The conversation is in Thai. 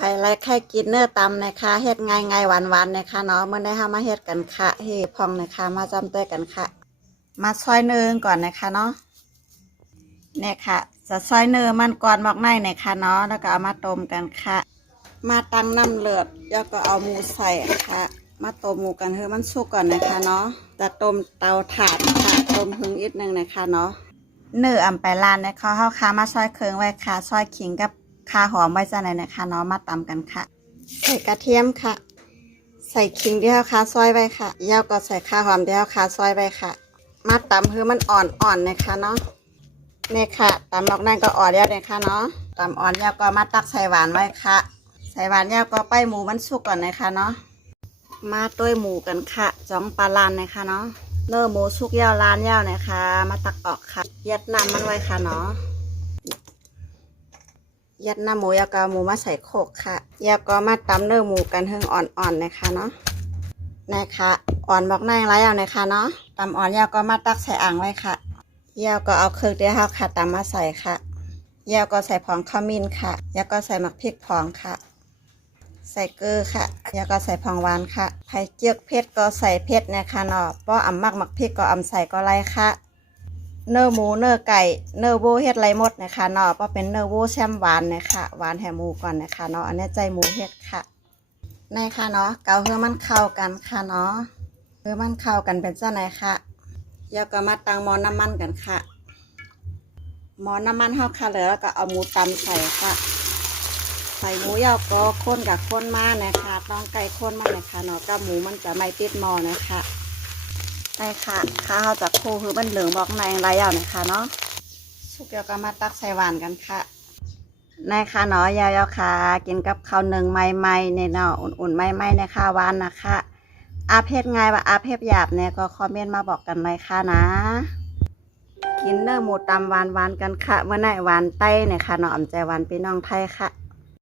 ภัยไรไข่กินเนื้อตำนะคะเฮ็ดง่ายง่ายหวานหวานนะคะเนาะเมื่อได้ห้ามาเฮ็ดกันค่ะเฮ้พองนะคะมาจำเต้ยกันค่ะ มาซอยเนื้อก่อนนะคะเนาะเนี่ยค่ะจะซอยเนื้อมันก่อนบอกในนะคะเนาะแล้วก็เอามาต้มกันค่ะ มาตั้งน้ำเลือดแล้วก็เอาหมูใส่ค่ะ มาต้มหมูกันให้มันสุกก่อนนะคะเนาะจะต้มเตาถ่านค่ะต้มหึงอีกนึงนะคะเนาะเนื้ออ่ำไปลานนะคะเฮาค้ามาซอยเคืองไว้ค่ะซอยขิงกับ คาหอมไว้จะไหนนะคะเนาะมาตำกันค่ะ ใส่กระเทียมค่ะ ใส่ขิงที่เฮาค้าซอยไว้ค่ะยาวก็ใส่คาหอมที่เฮาค้าซอยไว้ค่ะ มาตำคือมันอ่อนๆนะคะเนาะเนี่ยค่ะตำออกนั่นก็อ่อนแล้วนะคะเนาะตำอ่อนแล้วก็มาตักใส่หวานไว้ค่ะ ใส่หวานแล้วก็ไปหมูมันสุกก่อนนะคะเนาะมาต้วยหมูกันค่ะจ้องปลาลานนะคะเนาะเนื้อหมูสุกยาวล้านยาวนะคะ มาตักออกค่ะยัดน้ำมันไว้ค่ะเนาะ ยัดน้ำหมูยากาหมูมาใส่โขกค่ะยาก็มาตำเนื้อหมูกันเฮงอ่อนๆนะคะเนาะนะคะอ่อนบอกนายไรเอานะคะเนาะตำอ่อนยาก็มาตักใส่อ่างไว้ค่ะยาก็เอาเครื่องเดียวค่ะตำมาใส่ค่ะยาก็ใส่ผงขมิ้นค่ะยาก็ใส่หมักพริกผงค่ะ ใส่เกลือค่ะแล้วก็ใส่ผงหวานค่ะไผ่เจียกเพชรก็ใส่เพชรนะคะเนาะป้ออ่ำมักหมักพริกก็อ่ำใส่ก็ไรค่ะ เนื้อหมูเนื้อไก่เนื้อวัวเฮ็ดไรหมดนะคะเนาะป้อเป็นเนื้อวัวแซมหวานนะคะหวานแหหมูก่อนนะคะเนาะอันนี้ใจหมูเฮ็ดค่ะในค่ะเนาะเกาเพื่อมันเข้ากันค่ะเนาะเพื่อมันเข้ากันเป็นเจ้าไหนค่ะแล้วก็มาตั้งหม้อน้ำมันกันค่ะหม้อน้ำมันเฮาค่ะเหลือแล้วก็เอาหมูตำใส่ค่ะใส่หมูยาวก็ข้นกับข้นมานะคะ ต้องไก่ข้นมากนะคะเนาะกับหมูมันจะไม่ติดหม้อนะคะ ได้ค่ะ ข้าวจากคู่คือมันเหลืองบอกในไรยาวนะคะเนาะสุกเดียวก็มาตักใส่หวานกันค่ะในค่ะเนาะยาวๆค่ะ กินกับข้าวหนึ่งใหม่ๆเนี่ยเนาะอุ่นๆใหม่ๆนะคะหวานนะคะอาเพศไงว่าอาเพศหยาบเนี่ยก็คอมเมนต์มาบอกกันเลยค่ะนะ กินเนื้อหมูตำหวานๆกันค่ะเมื่อไหร่หวานไต้เนี่ยค่ะเนาะอ่ำใจหวานพี่น้องไทยค่ะ